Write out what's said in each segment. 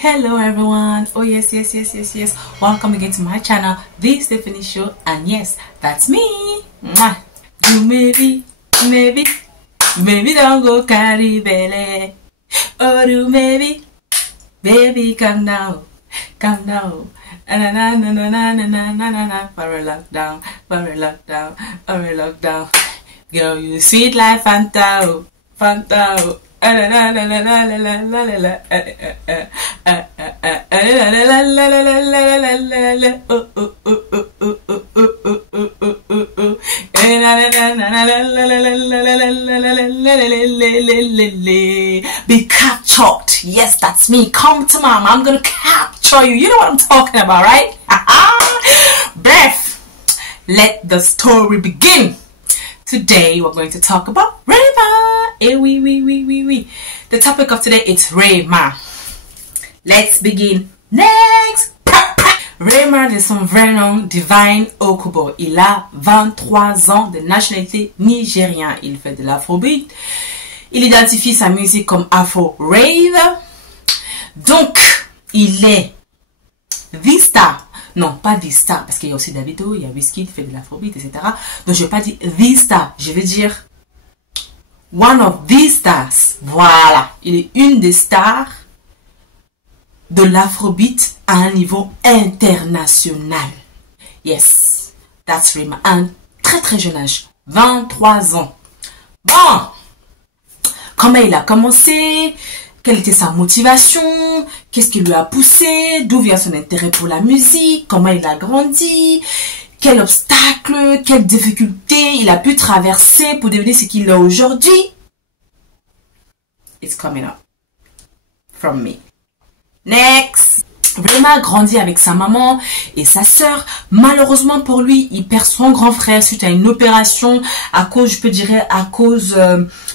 Hello everyone. Oh yes. Welcome again to my channel, The Stephanie Show. And yes, that's me. Mwah. You maybe don't go carry belly. Oh, do maybe, baby, come down. Na na na na na na na na na na. For a lockdown. Girl, you sweet like Fanta. Be captured. Yes, that's me. Come to mama. I'm gonna capture you. You know what I'm talking about, right? Breath. Let the story begin. Today we're going to talk about Rema. Oui. The topic of today is Rema. Let's begin. Next. Rema de son vrai nom, Divine Okubo. Il a 23 ans de nationalité nigérienne. Il fait de l'afrobeat. Il identifie sa musique comme Afro-Rave. Donc, il est V-Star. Non, pas V-Star, parce qu'il y a aussi Davido, il y a Wizkid qui fait de l'afrobeat, etc. Donc, je ne vais pas dire V-Star. Je vais dire one of these stars. Voilà. Il est une des stars de l'afrobeat à un niveau international. Yes, that's Rema. Un très jeune âge, 23 ans. Bon, comment il a commencé? Quelle était sa motivation? Qu'est-ce qui lui a poussé? D'où vient son intérêt pour la musique? Comment il a grandi? Quel obstacle, quelle difficulté il a pu traverser pour devenir ce qu'il est aujourd'hui? It's coming up from me. Next. Rema a grandi avec sa maman et sa sœur. Malheureusement pour lui, il perd son grand frère suite à une opération à cause, je peux dire, à cause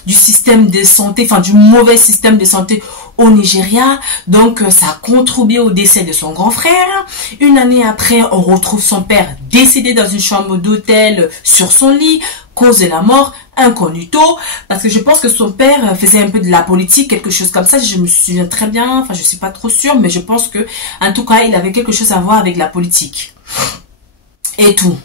du système de santé, enfin du mauvais système de santé au Nigeria. Donc ça a contribué au décès de son grand frère. Une année après, on retrouve son père décédé dans une chambre d'hôtel sur son lit, cause de la mort incognito, parce que je pense que son père faisait un peu de la politique, quelque chose comme ça, je me souviens très bien, enfin je suis pas trop sûre, mais je pense que en tout cas il avait quelque chose à voir avec la politique et tout.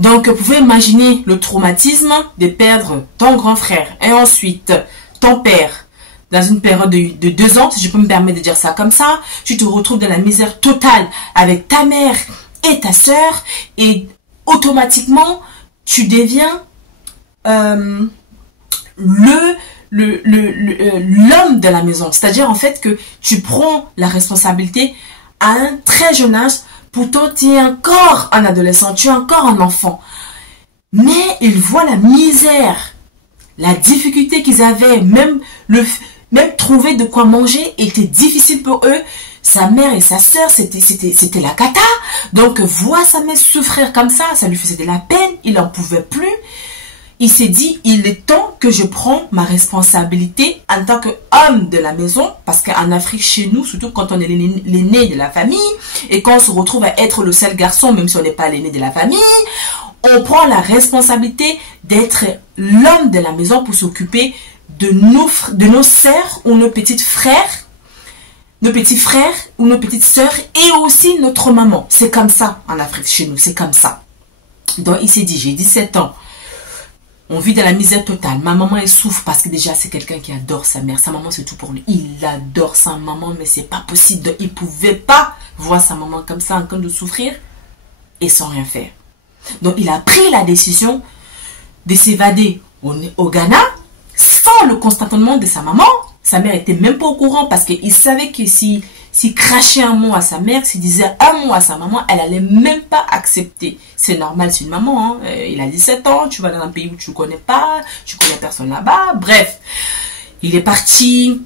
Donc vous pouvez imaginer le traumatisme de perdre ton grand frère et ensuite ton père dans une période de 2 ans, si je peux me permettre de dire ça comme ça. Tu te retrouves dans la misère totale avec ta mère et ta sœur et automatiquement tu deviens l'homme de la maison. C'est-à-dire en fait que tu prends la responsabilité à un très jeune âge. Pourtant tu es encore un adolescent, tu es encore un enfant. Mais ils voient la misère, la difficulté qu'ils avaient, même trouver de quoi manger était difficile pour eux. Sa mère et sa sœur, c'était la cata. Donc voir sa mère souffrir comme ça lui faisait de la peine, il n'en pouvait plus. Il s'est dit, il est temps que je prends ma responsabilité en tant qu'homme de la maison, parce qu'en Afrique, chez nous, surtout quand on est l'aîné de la famille, et quand on se retrouve à être le seul garçon, même si on n'est pas l'aîné de la famille, on prend la responsabilité d'être l'homme de la maison pour s'occuper de nos sœurs ou nos petits frères ou nos petites sœurs, et aussi notre maman. C'est comme ça en Afrique, chez nous, c'est comme ça. Donc il s'est dit, j'ai 17 ans. On vit dans la misère totale. Ma maman, elle souffre parce que déjà, c'est quelqu'un qui adore sa mère. Sa maman, c'est tout pour lui. Il adore sa maman, mais c'est pas possible. Donc, il pouvait pas voir sa maman comme ça en train de souffrir et sans rien faire. Donc, il a pris la décision de s'évader au Ghana sans le consentement de sa maman. Sa mère était même pas au courant parce qu'il savait que s'il crachait un mot à sa mère, s'il disait un mot à sa maman, elle allait même pas accepter. C'est normal, c'est une maman, hein. Il a 17 ans, tu vas dans un pays où tu ne connais pas, tu connais personne là-bas. Bref, il est parti,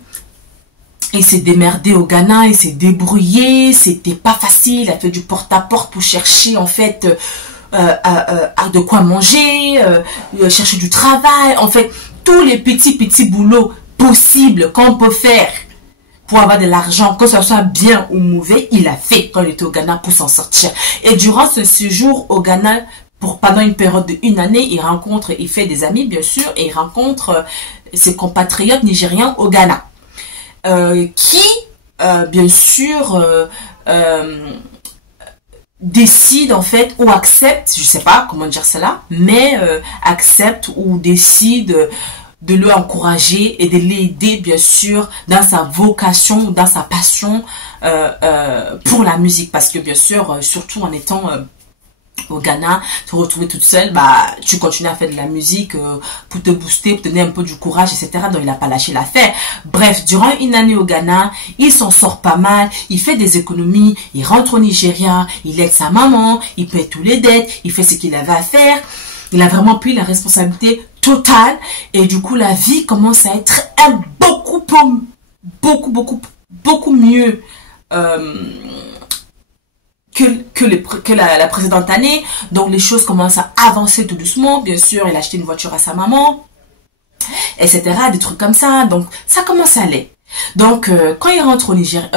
il s'est démerdé au Ghana, il s'est débrouillé, c'était pas facile, il a fait du porte-à-porte pour chercher en fait de quoi manger, chercher du travail, en fait, tous les petits boulots possible qu'on peut faire pour avoir de l'argent, que ce soit bien ou mauvais, il a fait quand il était au Ghana pour s'en sortir. Et durant ce séjour au Ghana, pendant une période de 1 année, il fait des amis bien sûr, et il rencontre ses compatriotes nigériens au Ghana, qui bien sûr, décide en fait ou accepte, je sais pas comment dire cela, mais accepte ou décide de le encourager et de l'aider bien sûr dans sa vocation, dans sa passion pour la musique, parce que bien sûr, surtout en étant au Ghana, te retrouver toute seule, bah tu continues à faire de la musique pour te booster, pour te donner un peu du courage, etc. Donc il n'a pas lâché l'affaire. Bref, durant une année au Ghana, il s'en sort pas mal, il fait des économies, il rentre au Nigeria, il aide sa maman, il paie tous les dettes, il fait ce qu'il avait à faire. Il a vraiment pris la responsabilité totale et du coup la vie commence à être beaucoup mieux que la précédente année. Donc les choses commencent à avancer tout doucement. Bien sûr, il a acheté une voiture à sa maman, etc. Des trucs comme ça. Donc ça commence à aller. Donc quand il rentre au Nigeria,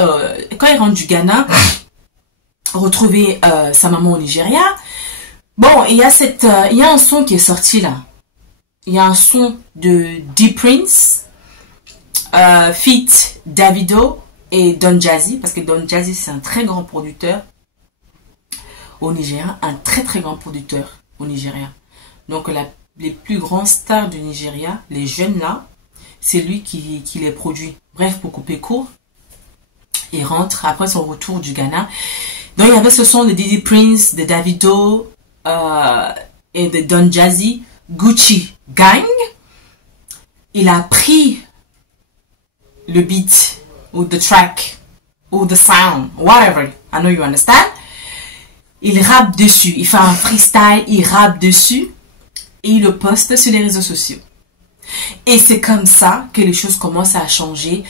quand il rentre du Ghana, retrouver sa maman au Nigeria. Bon, il y a un son qui est sorti là. Il y a un son de D-Prince, feat Davido et Don Jazzy, parce que Don Jazzy c'est un très grand producteur au Nigeria, un très grand producteur au Nigeria. Donc les plus grands stars du Nigeria, les jeunes là, c'est lui qui les produit. Bref, pour couper court, il rentre après son retour du Ghana. Donc il y avait ce son de Diddy Prince, de Davido et de Don Jazzy, Gucci Gang. Il a pris le beat ou the track ou the sound, whatever, I know you understand. Il rappe dessus, il fait un freestyle, il rappe dessus et il le poste sur les réseaux sociaux. Et c'est comme ça que les choses commencent à changer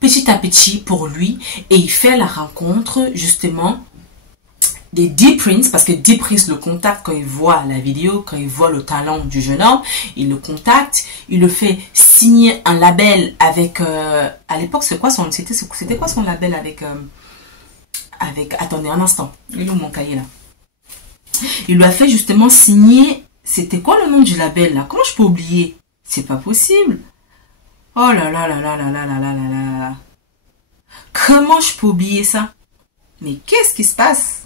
petit à petit pour lui, et il fait la rencontre justement des D-Prince, parce que D-Prince le contacte quand il voit la vidéo, quand il voit le talent du jeune homme, il le contacte, il le fait signer un label avec, à l'époque c'était quoi son label avec, attendez un instant, il est où mon cahier là? Il lui a fait justement signer, c'était quoi le nom du label là? Comment je peux oublier? C'est pas possible. Oh là là là là là là là là là là. Comment je peux oublier ça? Mais qu'est-ce qui se passe?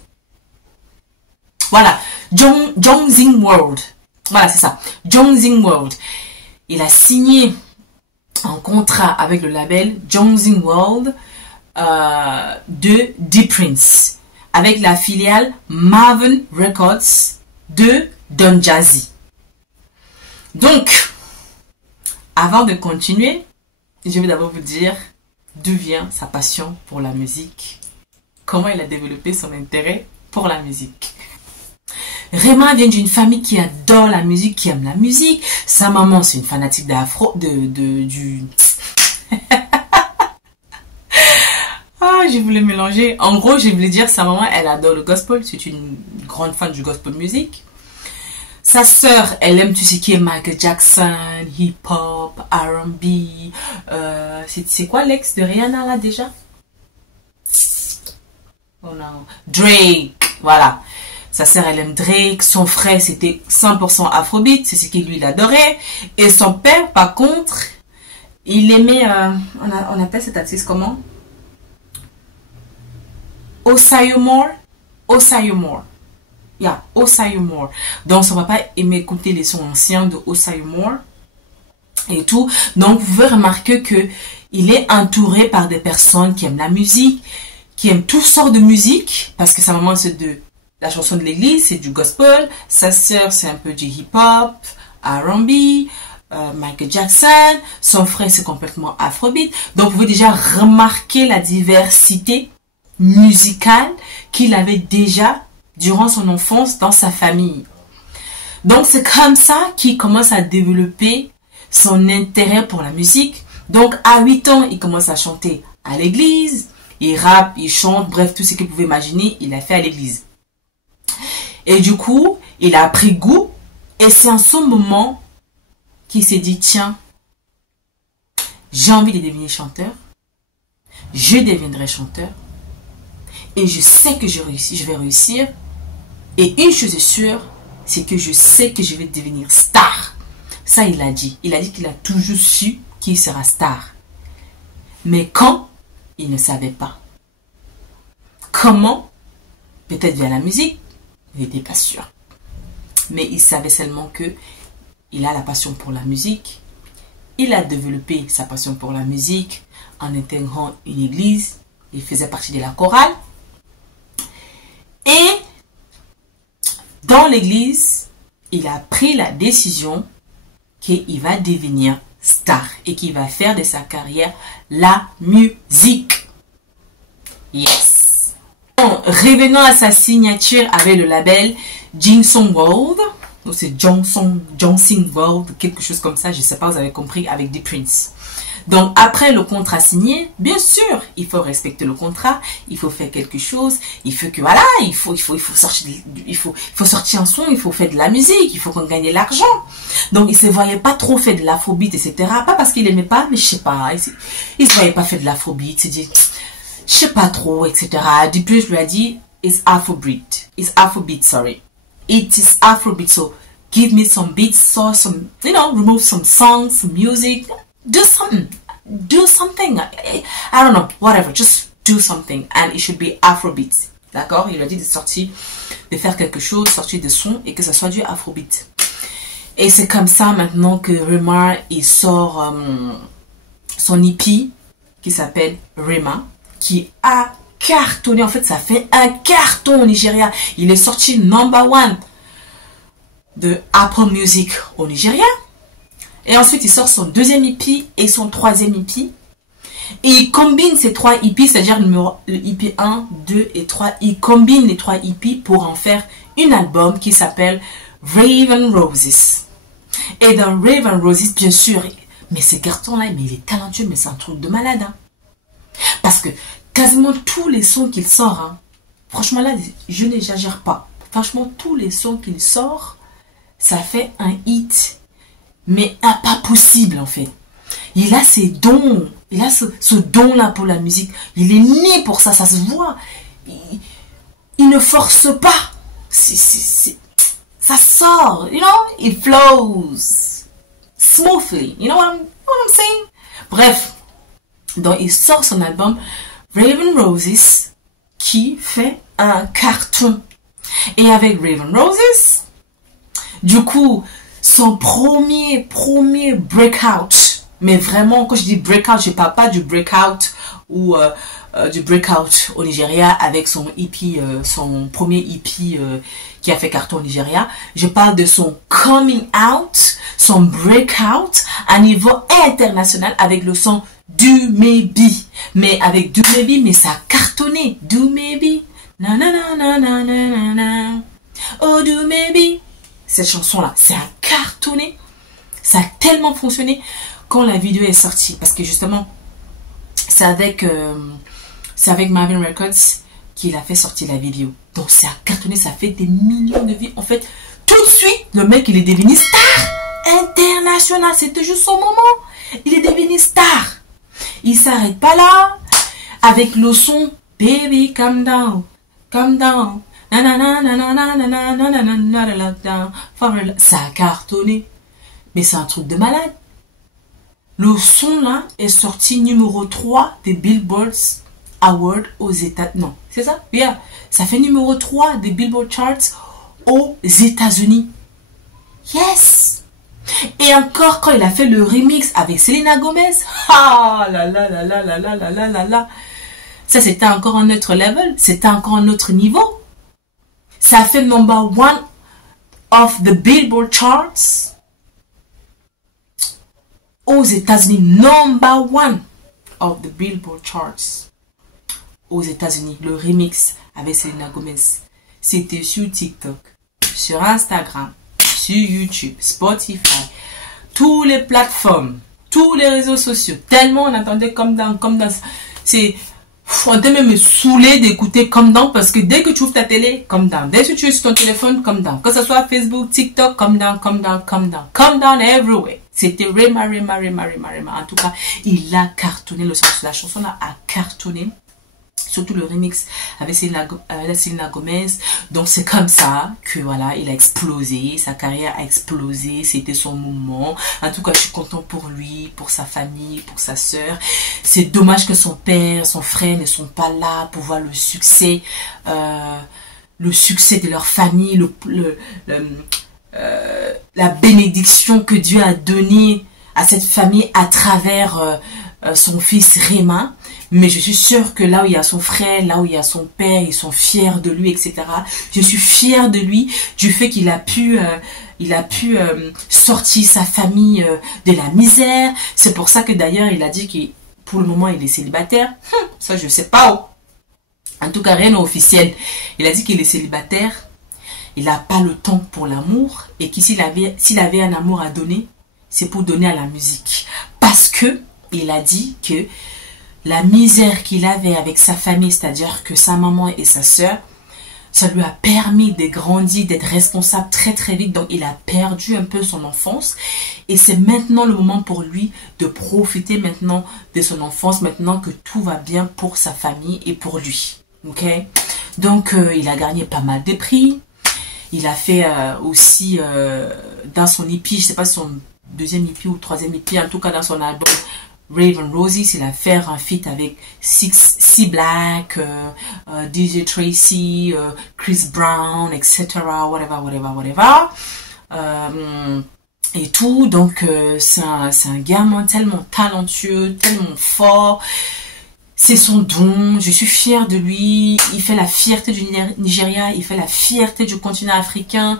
Voilà, Jongzing World. Voilà, c'est ça. Jongzing World. Il a signé un contrat avec le label Jongzing World de D-Prince, avec la filiale Marvin Records de Don Jazzy. Donc, avant de continuer, je vais d'abord vous dire d'où vient sa passion pour la musique, comment il a développé son intérêt pour la musique. Rema vient d'une famille qui adore la musique, qui aime la musique. Sa maman, c'est une fanatique du... Ah, je voulais mélanger. En gros, je voulais dire, sa maman, elle adore le gospel. C'est une grande fan du gospel music. Sa sœur, elle aime tout ce qui est Michael Jackson, hip-hop, R&B. C'est quoi l'ex de Rihanna là déjà? Oh non. Drake, voilà. Sa sœur, elle aime Drake. Son frère, c'était 100% Afrobeat. C'est ce qu'il lui adorait. Et son père, par contre, il aimait... on appelle cet artiste comment? Osayomore. Yeah, Osayomore. Donc, son papa aimait écouter les sons anciens de Osayomore et tout. Donc, vous pouvez remarquer que il est entouré par des personnes qui aiment la musique, qui aiment toutes sortes de musique, parce que sa maman, c'est de la chanson de l'église, c'est du gospel. Sa sœur, c'est un peu du hip-hop, R&B, Michael Jackson. Son frère, c'est complètement Afrobeat. Donc, vous pouvez déjà remarquer la diversité musicale qu'il avait déjà durant son enfance dans sa famille. Donc, c'est comme ça qu'il commence à développer son intérêt pour la musique. Donc, à 8 ans, il commence à chanter à l'église. Il rappe, il chante, bref, tout ce que vous pouvez imaginer, il a fait à l'église. Et du coup, il a pris goût. Et c'est en ce moment qu'il s'est dit, tiens, j'ai envie de devenir chanteur. Je deviendrai chanteur. Et je sais que je vais réussir. Et une chose est sûre, c'est que je sais que je vais devenir star. Ça, il a dit. Il a dit qu'il a toujours su qu'il sera star. Mais quand il ne savait pas. Comment? Peut-être via la musique, il n'était pas sûr. Mais il savait seulement que il a la passion pour la musique. Il a développé sa passion pour la musique en intégrant une église. Il faisait partie de la chorale. Et dans l'église, il a pris la décision qu'il va devenir star et qu'il va faire de sa carrière la musique. Yes. Bon, revenons à sa signature avec le label Jinson World. C'est Johnson World, quelque chose comme ça, je ne sais pas, vous avez compris, avec des Prince. Donc après le contrat signé, bien sûr, il faut respecter le contrat, il faut faire quelque chose, il faut que voilà, il faut sortir un son, il faut faire de la musique, il faut qu'on gagne l'argent. Donc il se voyait pas trop faire de l'afrobeat, etc. Pas parce qu'il aimait pas, mais je sais pas, il se voyait pas faire de l'afrobeat, il dit, je sais pas trop, etc. Depuis je lui ai dit, it's afrobeat, sorry. It is Afrobeat, so give me some beats, so some, you know, remove some songs, some music, do something, I don't know, whatever, just do something, and it should be Afrobeat, d'accord? Il a dit de faire quelque chose, sortir des sons, et que ça soit du Afrobeat. Et c'est comme ça maintenant que Rema, il sort son EP, qui s'appelle Rema, qui a cartonné, en fait ça fait un carton au Nigeria. Il est sorti #1 de Apple Music au Nigeria, et ensuite il sort son deuxième EP et son troisième EP, et il combine ces 3 EP, c'est-à-dire le EP 1, 2 et 3, il combine les 3 EP pour en faire un album qui s'appelle Raven Roses. Et dans Raven Roses, bien sûr, mais ce garçon-là, mais il est talentueux, mais c'est un truc de malade, hein. Parce que quasiment tous les sons qu'il sort, hein, franchement là, je n'exagère pas. Franchement, tous les sons qu'il sort, ça fait un hit. Mais pas possible en fait. Il a ses dons. Il a ce don-là pour la musique. Il est né pour ça, ça se voit. Il ne force pas. Ça sort, you know, it flows smoothly. You know what I'm saying? Bref, donc il sort son album Raven Roses qui fait un carton. Et avec Raven Roses, du coup, son premier breakout, mais vraiment, quand je dis breakout, je ne parle pas du breakout ou du breakout au Nigeria avec son EP, son premier EP qui a fait carton au Nigeria. Je parle de son coming out, son breakout à niveau international avec le son Do Maybe. Mais avec Do Maybe, mais ça a cartonné. Do Maybe. Na na na na na na na. Oh Do Maybe. Cette chanson-là, ça a cartonné. Ça a tellement fonctionné quand la vidéo est sortie. Parce que justement, c'est avec Marvin Records qu'il a fait sortir la vidéo. Donc ça a cartonné, ça fait des millions de vues. En fait, tout de suite, le mec, il est devenu star international. C'était juste son moment. Il est devenu star. Il s'arrête pas là. Avec le son Baby, calm down, calm down. Ça a cartonné. Mais c'est un truc de malade. Le son là est sorti numéro 3 des Billboard Awards aux États-Unis. Non, c'est ça? Yeah. Ça fait numéro 3 des Billboard Charts aux États-Unis. Yes! Et encore quand il a fait le remix avec Selena Gomez. Ah là là là là là là là là là là. Ça c'était encore un autre level. C'était encore un autre niveau. Ça a fait #1 of the Billboard Charts aux États-Unis. #1 of the Billboard Charts aux États-Unis. Le remix avec Selena Gomez. C'était sur TikTok, sur Instagram, sur YouTube, Spotify, toutes les plateformes, tous les réseaux sociaux. Tellement on attendait comme dans. C'est. On était même saoulé d'écouter Come Down parce que dès que tu ouvres ta télé, Come Down. Dès que tu es sur ton téléphone, Come Down. Que ce soit Facebook, TikTok, Come Down, Come Down, Come Down. Come Down everywhere. C'était Rema. En tout cas, il a cartonné. Le sens de la chanson là a cartonné. surtout le remix avec Selena Gomez. Donc c'est comme ça que voilà, il a explosé, sa carrière a explosé, c'était son moment. En tout cas, je suis content pour lui, pour sa famille, pour sa sœur. C'est dommage que son père, son frère ne sont pas là pour voir le succès de leur famille, la bénédiction que Dieu a donnée à cette famille à travers son fils Rema. Mais je suis sûre que là où il y a son frère, là où il y a son père, ils sont fiers de lui, etc. Je suis fière de lui du fait qu'il a pu sortir sa famille de la misère. C'est pour ça que d'ailleurs il a dit que pour le moment il est célibataire. Ça je sais pas. Oh. En tout cas rien n'est officiel. Il a dit qu'il est célibataire. Il n'a pas le temps pour l'amour et que s'il avait un amour à donner, c'est pour donner à la musique. Parce que il a dit que la misère qu'il avait avec sa famille, c'est-à-dire que sa maman et sa sœur, ça lui a permis de grandir, d'être responsable très très vite. Donc il a perdu un peu son enfance et c'est maintenant le moment pour lui de profiter maintenant de son enfance, maintenant que tout va bien pour sa famille et pour lui. Ok? Donc il a gagné pas mal de prix. Il a fait aussi dans son EP, je sais pas son deuxième EP ou troisième EP, en tout cas dans son album Raven Roses, il a fait un feat avec C Black, DJ Tracy, Chris Brown, etc. Whatever. Et tout. Donc, c'est un gamin tellement talentueux, tellement fort. C'est son don. Je suis fière de lui. Il fait la fierté du Nigeria. Il fait la fierté du continent africain.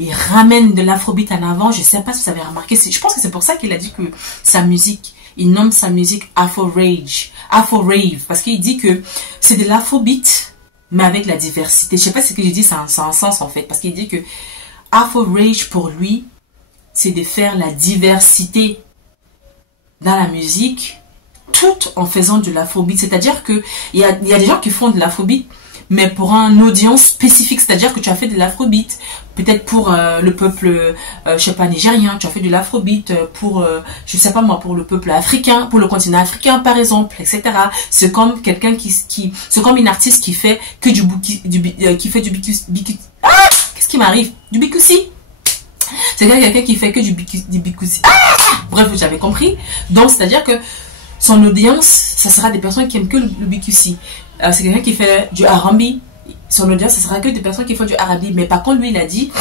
Il ramène de l'afrobeat en avant. Je sais pas si vous avez remarqué. Je pense que c'est pour ça qu'il a dit que sa musique, il nomme sa musique Afro-Rave, parce qu'il dit que c'est de l'afrobeat, mais avec la diversité. Je sais pas si ce que j'ai dit, ça a un sens en fait, parce qu'il dit que Afro-Rave pour lui, c'est de faire la diversité dans la musique, tout en faisant de l'afrobeat. C'est-à-dire que il y a des gens qui font de l'afrobeat, mais pour un audience spécifique, c'est-à-dire que tu as fait de l'afrobeat, peut-être pour le peuple, je sais pas, nigérien, tu as fait de l'afrobeat pour, je sais pas moi, pour le peuple africain, pour le continent africain par exemple, etc. C'est comme quelqu'un c'est comme une artiste qui fait que qui fait du bikusi. Ah, qu'est-ce qui m'arrive? Du bikusi. C'est quelqu'un qui fait que du bikusi. Ah, bref, vous avez compris. Donc, c'est-à-dire que son audience, ça sera des personnes qui aiment que le bikusi. C'est quelqu'un qui fait du R&B. Son audience, ce sera que des personnes qui font du R&B. Mais par contre, lui, il a dit,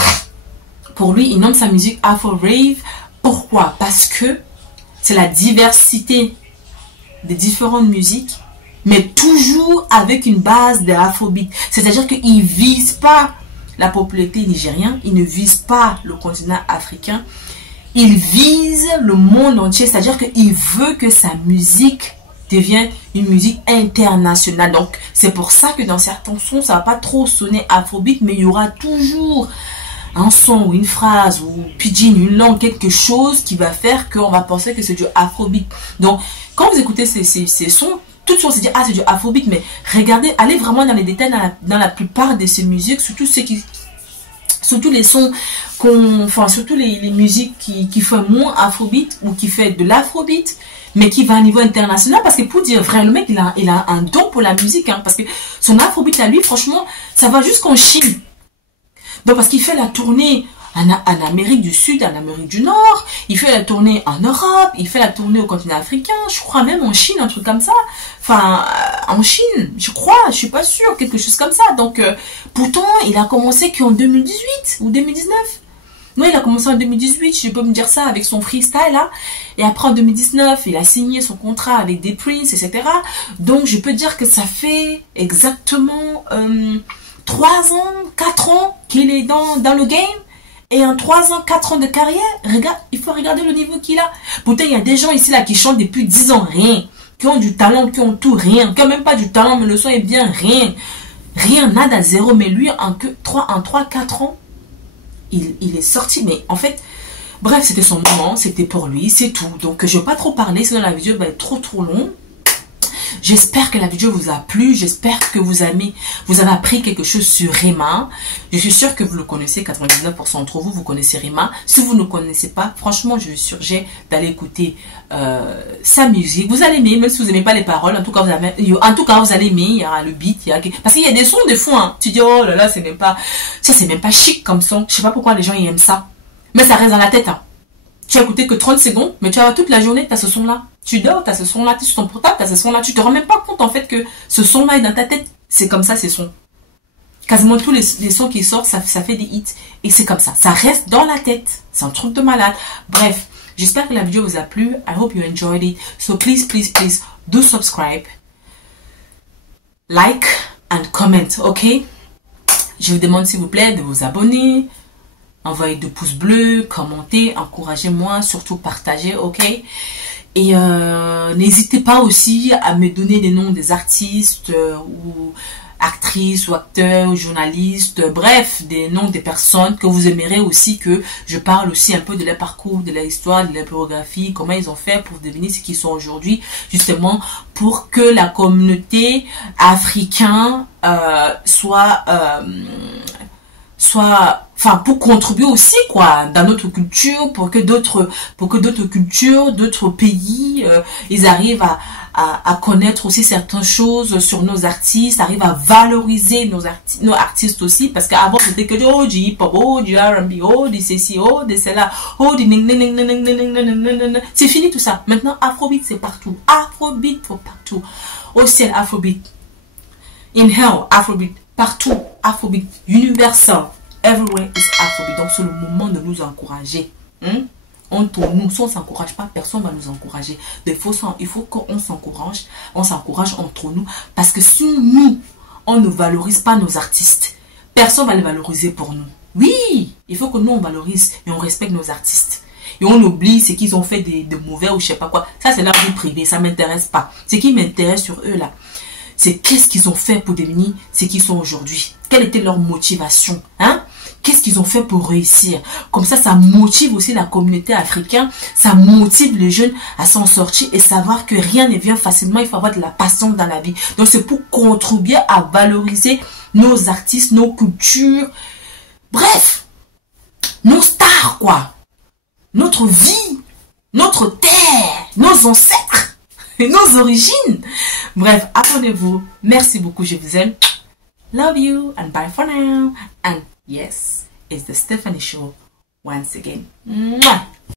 pour lui, il nomme sa musique Afro-Rave. Pourquoi? Parce que c'est la diversité des différentes musiques, mais toujours avec une base de Afrobeat. C'est-à-dire qu'il ne vise pas la popularité nigérienne, il ne vise pas le continent africain, il vise le monde entier. C'est-à-dire qu'il veut que sa musique devient une musique internationale. Donc c'est pour ça que dans certains sons ça va pas trop sonner afrobeat, mais il y aura toujours un son ou une phrase ou pidgin, une langue, quelque chose qui va faire qu'on va penser que c'est du afrobeat. Donc quand vous écoutez ces sons, tout de suite on se dit ah c'est du afrobeat, mais regardez, allez vraiment dans les détails dans la plupart de ces musiques, surtout les sons surtout les musiques qui font moins afrobeat ou qui fait de l'afrobeat, mais qui va à un niveau international. Parce que pour dire vrai, le mec il a un don pour la musique, hein, parce que son afrobeat à lui, franchement, ça va jusqu'en Chine. Donc parce qu'il fait la tournée en Amérique du Sud, en Amérique du Nord, il fait la tournée en Europe, il fait la tournée au continent africain, je crois même en Chine, un truc comme ça. Enfin, en Chine, je crois, je suis pas sûre, quelque chose comme ça. Donc, pourtant, il a commencé qu'en 2018 ou 2019. Non, il a commencé en 2018, je peux me dire ça, avec son freestyle là. Et après en 2019, il a signé son contrat avec des Prince, etc. Donc, je peux dire que ça fait exactement 3 ans, 4 ans qu'il est dans le game. Et en 3 ans, 4 ans de carrière, regarde, il faut regarder le niveau qu'il a. Pourtant, il y a des gens ici là qui chantent depuis 10 ans, rien. Qui ont du talent, qui ont tout, rien. Qui ont même pas du talent, mais le son est bien, rien. Rien, nada, zéro. Mais lui, en 3-4 ans, il est sorti. Mais en fait, bref, c'était son moment, c'était pour lui, c'est tout. Donc, je ne vais pas trop parler, sinon la vidéo va être trop long. J'espère que la vidéo vous a plu. J'espère que vous avez appris quelque chose sur Rema. Je suis sûre que vous le connaissez. 99% d'entre vous, vous connaissez Rema. Si vous ne connaissez pas, franchement, je vous suggère d'aller écouter sa musique. Vous allez aimer, même si vous n'aimez pas les paroles. En tout cas, vous allez aimer. Il y aura le beat. Parce qu'il y a des sons des fois. Hein. Tu dis, oh là là, c'est même pas chic comme son. Je sais pas pourquoi les gens ils aiment ça. Mais ça reste dans la tête. Hein. Tu as écouté que 30 secondes, mais tu as toute la journée, tu as ce son-là. Tu dors, tu as ce son-là, tu es sur ton portable, tu as ce son-là. Tu te rends même pas compte en fait que ce son-là est dans ta tête. C'est comme ça ces sons. Quasiment tous les sons qui sortent, ça fait des hits. Et c'est comme ça. Ça reste dans la tête. C'est un truc de malade. Bref, j'espère que la vidéo vous a plu. I hope you enjoyed it. So please, please, please, do subscribe. Like and comment, ok? Je vous demande s'il vous plaît de vous abonner. Envoyez 2 pouces bleus, commentez, encouragez-moi, surtout partagez, ok? Et n'hésitez pas aussi à me donner des noms des artistes ou actrices ou acteurs ou journalistes, bref, des noms des personnes que vous aimerez aussi que je parle aussi un peu de leur parcours, de leur histoire, de leur biographie, comment ils ont fait pour devenir ce qu'ils sont aujourd'hui, justement pour que la communauté africaine pour contribuer aussi quoi dans notre culture, pour que d'autres cultures, d'autres pays ils arrivent à connaître aussi certaines choses sur nos artistes, arrivent à valoriser nos artistes aussi, parce qu'avant c'était que du hip-hop, du R&B, du ceci, du cela, c'est fini tout ça. Maintenant Afrobeat c'est partout, Afrobeat partout, au ciel Afrobeat, in hell Afrobeat, partout Afrobeat, universal. Everywhere is Afrobeat. Donc c'est le moment de nous encourager. Entre nous, si on ne s'encourage pas, personne ne va nous encourager. Il faut qu'on s'encourage. On s'encourage entre nous. Parce que si nous, on ne valorise pas nos artistes, personne ne va les valoriser pour nous. Oui, il faut que nous, on valorise et on respecte nos artistes. Et on oublie ce qu'ils ont fait de mauvais ou je sais pas quoi. Ça, c'est leur vie privée. Ça ne m'intéresse pas. Ce qui m'intéresse sur eux, là, c'est qu'est-ce qu'ils ont fait pour devenir ce qu'ils sont aujourd'hui. Quelle était leur motivation, hein? Qu'est-ce qu'ils ont fait pour réussir? Comme ça motive aussi la communauté africaine, ça motive les jeunes à s'en sortir et savoir que rien ne vient facilement, il faut avoir de la patience dans la vie. Donc c'est pour contribuer à valoriser nos artistes, nos cultures, bref, nos stars quoi, notre vie, notre terre, nos ancêtres et nos origines. Bref, abonnez-vous, merci beaucoup, je vous aime, love you and bye for now, and yes, it's the Stephanie Show once again. Mwah!